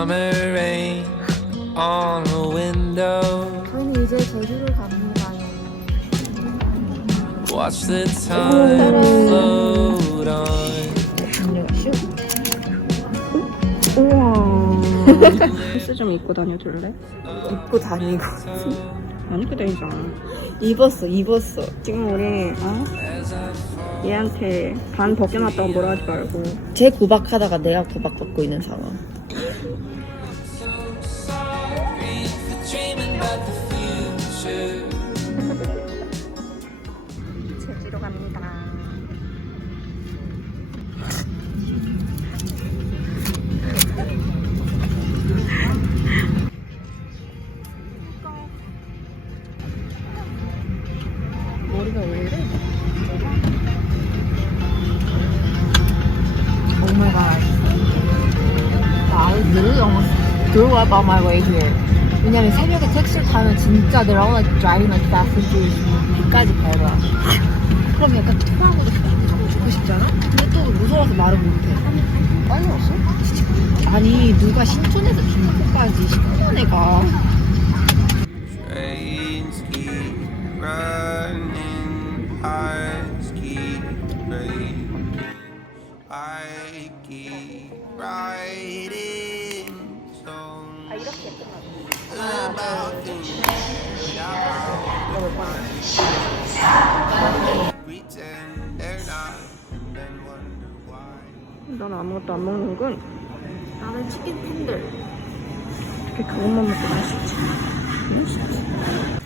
summer rain on the window. 저희는 이제 제주를 갑니다. Watch the time float on. 코스 좀 입고 다녀줄래? 입고 다니고. 안 입고 다니잖아. 입었어, 입었어. 지금 우리 어? 얘한테 반 벗겨놨다고 뭐라 하지 말고 제 구박하다가 내가 구박받고 있는 상황. Threw up on my way here. 왜냐면 새벽에 택시를 타면 진짜 they're all like driving like fast and furious. 귀까지 밟아. 그럼 약간 토하고 하고 싶고 싶잖아? 근데 또 무서워서 말을 못해. 빨리 왔어? 아니 누가 신촌에서 김포까지 10분에가 넌 아무것도 안 먹는군. 나는 치킨 텐들. 어떻게 그것만 먹고 갈수 있지? 그럴 수 있지.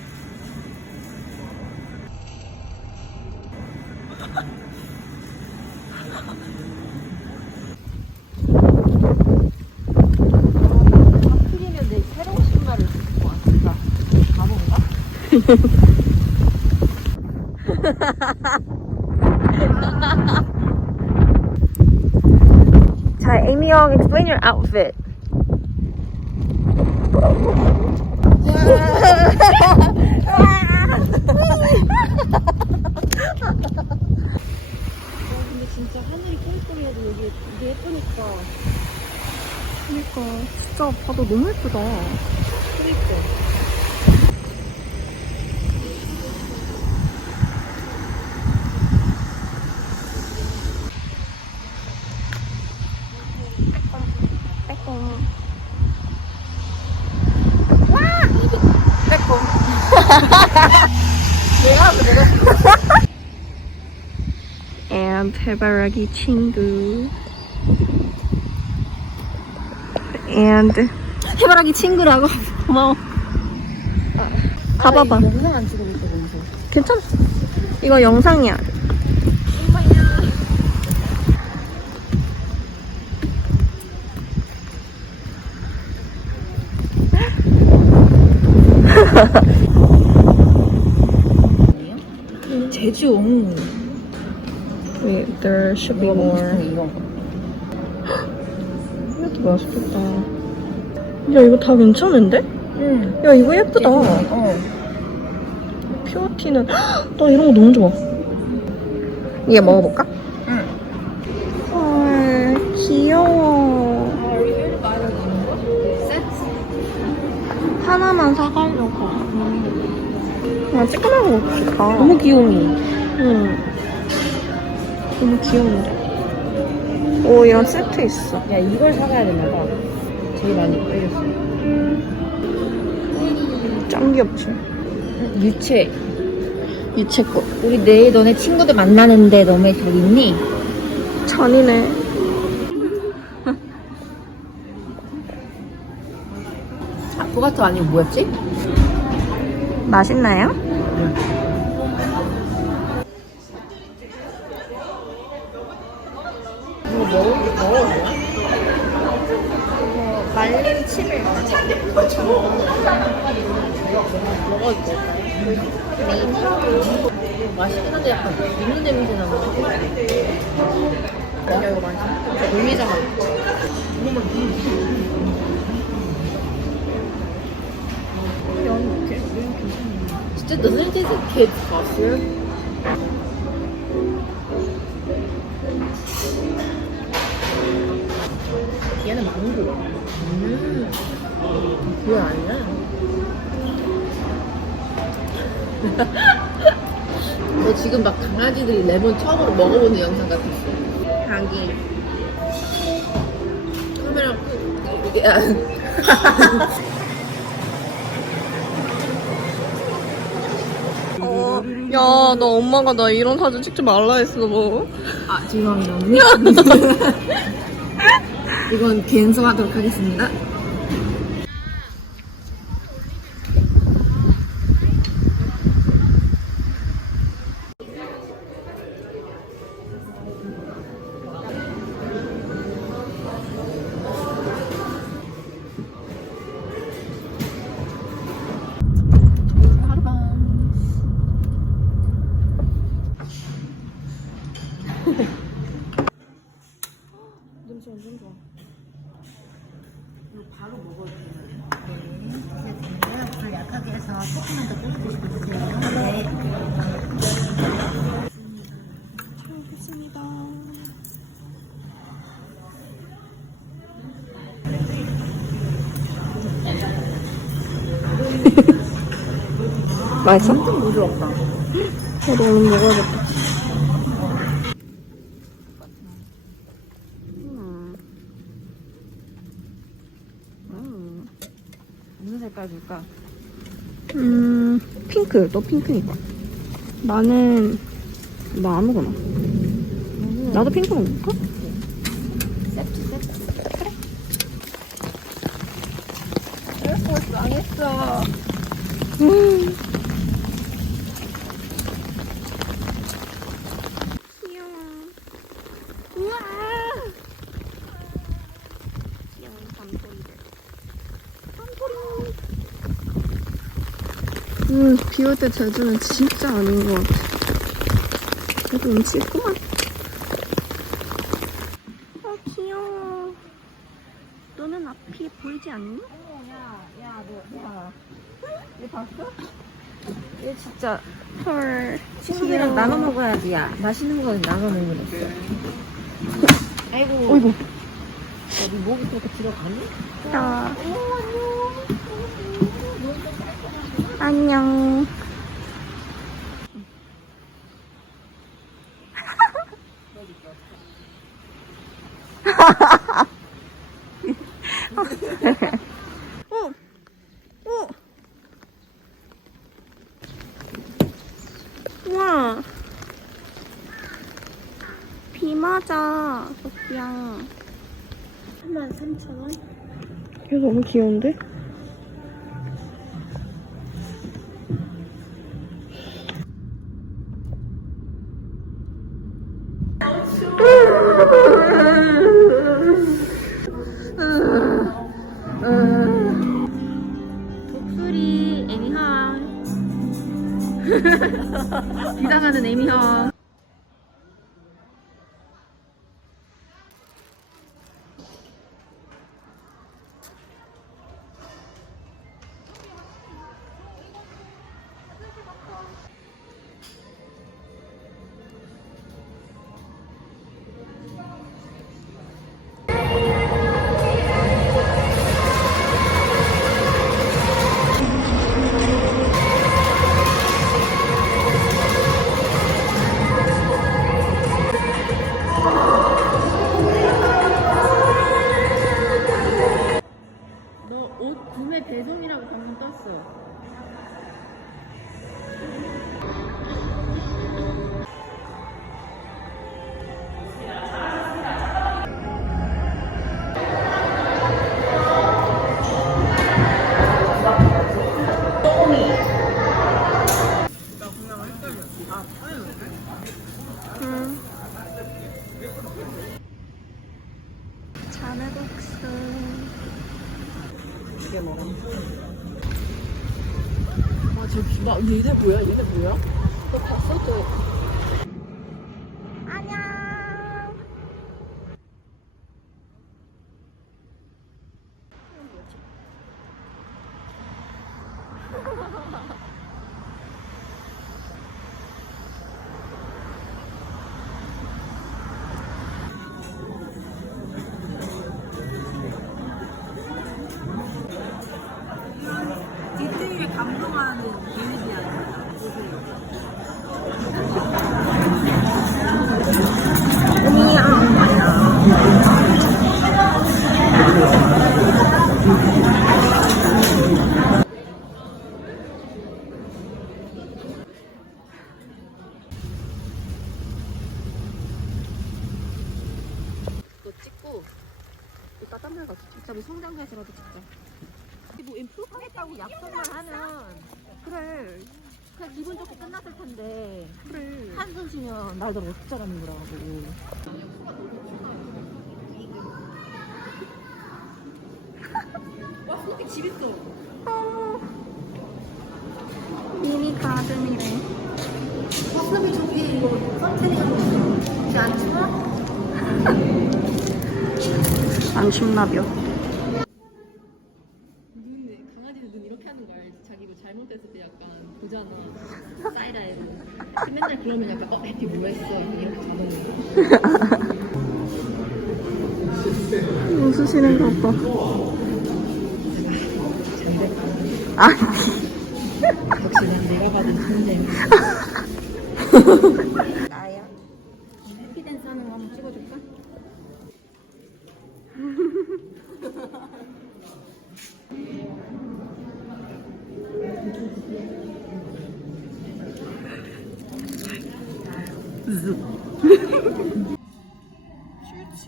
하필이면 내 새로운 신발을 신고 왔다. 바본가? 자, 에이미 형, explain your outfit. 근데 진짜 하늘이 꿀꿀해도 여기 이게 예쁘니까. 그러니까 진짜 봐도 너무 예쁘다. 그니까. 빼꼼. and 해바라기 친구. and 해바라기 친구라고 고마워. 가봐봐. 영상 안 찍고 있어, 영상. 괜찮아. 이거 영상이야. 옹. Wait, there should be more. 이것도 맛있겠다. 야, 이거 다 괜찮은데? 응. 야, 이거 예쁘다. 어. 퓨어티는. 나 이런 거 너무 좋아. 얘 먹어볼까? 응. 헐, 귀여워. 하나만 사가려고. 아, 찌끄만 거 먹고 싶다. 너무 귀여워. 응. 너무 귀여운데. 오, 이런 세트 있어. 야, 이걸 사가야 되나 봐. 제일 많이 빼줬어. 짱 귀엽지? 유채. 유채꽃. 우리 내일 너네 친구들 만나는데 너네 저기 있니? 잔이네. 아포가토 아니고 뭐였지? 맛있나요? 맛있긴 한데 약간 비누 냄새 나는 이거 맛있어. 물미자가 진짜 doesn't it taste like kid's foster? 얘는 망고. 음. 그게 아니야. 너 지금 막 강아지들이 레몬 처음으로 먹어보는 영상 같았어. 자기. 카메라 끄, 이게, 아. 어, 야, 너 엄마가 나 이런 사진 찍지 말라 했어, 뭐. 아, 죄송합니다. 이건 갠소하도록 하겠습니다. 맛있어? 엄청 부드럽다. 저도 오늘 먹어야겠다. 음. 음. 무슨 색깔 줄까? 음, 핑크. 너 핑크니까. 나는, 나 아무거나. 나도 핑크 먹을까? 세트. 망했어. 음. 귀여워. 우와. 귀여운 밤소리들. 밤소리. 음, 비올 때 제주는 진짜 아닌 것 같아. 그래도 운치 있구만. 어, 귀여워. 너는 앞이 보이지 않니? 야, 야, 너, 야. 얘 봤어? 얘 진짜 헐 친구들이랑 귀여워. 나눠 먹어야지, 야. 맛있는 거 나눠 먹으면 없어. 아이고. 어이구 어디 목이 그렇게 들어가니? 야. 안녕 오! 오! 우와 비 맞아 소피야 33,000원? 이거 너무 귀여운데? 자매국수. 이게 뭐야? 아, 쟤 비, 막, 얘네 뭐야? 얘네 뭐야? 너 봤어? 저. 딴데 가서 진짜 뭐 성장돼서라도 찍자. 뭐 임프루브 하겠다고 약속만 하면 그래 그냥 기분 좋게 끝났을 텐데 그래 한숨 쉬면 날들 어떻게 자라는 거라고. 와, 그렇게 집 있어. 어. 미니 가든이래 와사비 저기 이거 선탠이라고 있어. 혹시 안 추워? 안 춥나벼 눈, 강아지는 눈 이렇게 하는 거 알지? 자기 뭐 잘못했을 때 약간 보잖아. 사이다에서. 근데 맨날 그러면 약간, 어, 해피 뭐 했어? 이렇게 잡아놓는 웃으시는 거봐 아니 역시 난 내가 받은 천재. 나야 해피댄스 하는 거 한번 찍어줄까? 슈츠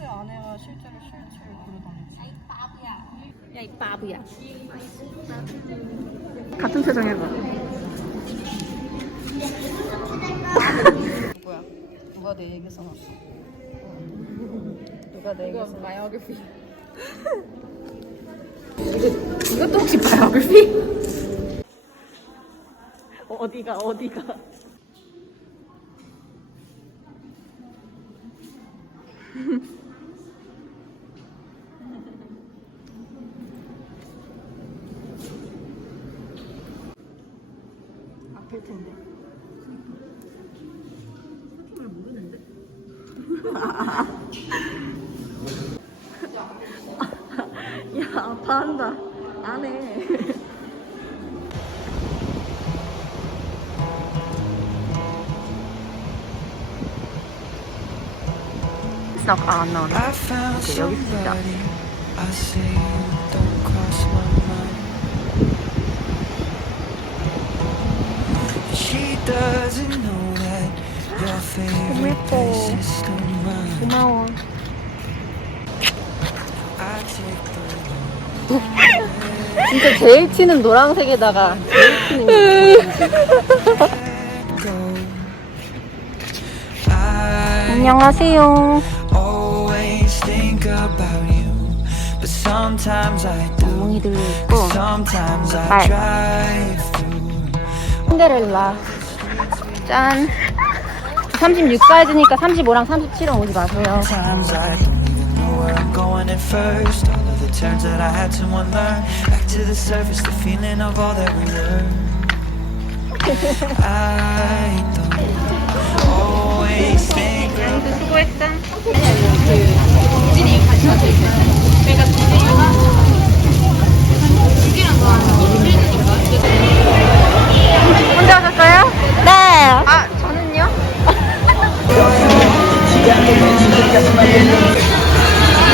아내가 실제로 슈츠를 고르 다니지 야, 이 바보야. 같은 표정 해봐 누구야? 누가 내 얘기 써놨어? 누가 내 얘기 써놨어? 바이오그래피. 이것도 혹시 바이오그래피? 어디가 어디가 아플 텐데 팀을 모르는데? 야 아파한다 안 해 썩 안 나오네 I found Okay, 여기 your favorite 예뻐. 고마워 진짜 제일 튀는 노란색에다가 제일 튀는 안녕하세요 멍이들 있고 말. 신데렐라 짠 36 사이즈니까 35랑 37은 오지 마세요 I'm going at first. All of the turns that I had to unlearn. Back to the surface, the feeling of all that we learned. I don't always think of 수고했어 혼자 하실까요? 네. 아, 저는요?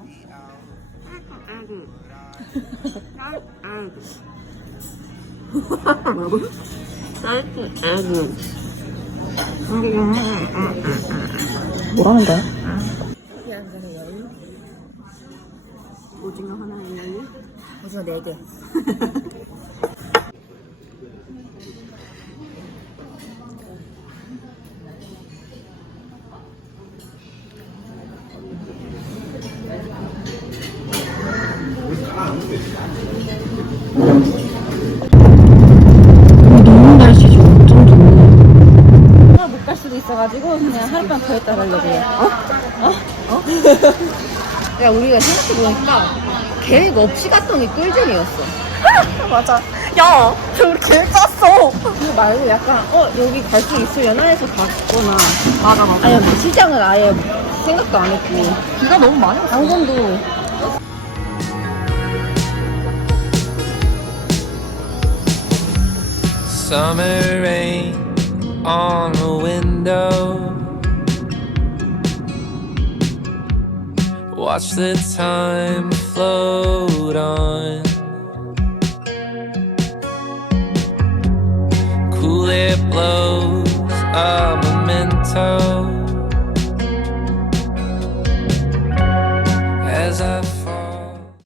we out. 뭐라는 거야? 오징어 하나에? 오징어 4개. 너무 날씨 엄청 좋네. 하나 못 갈 수도 있어가지고 그냥 하룻밤 더 있다 가려고요. 어? 어? 야 우리가 생각해보니까 계획 없이 갔던 게 꿀잼이었어. 맞아. 야, 저 우리 계획 짰어. 그거 말고 약간 어 여기 갈 수 있으려나 해서 갔거나 맞아, 맞아. 아니면 뭐 시장을 아예 생각도 안 했고 비가 너무 많이 왔어 강원도 Summer rain on the window. Watch the time float on. Cool air blows a memento as I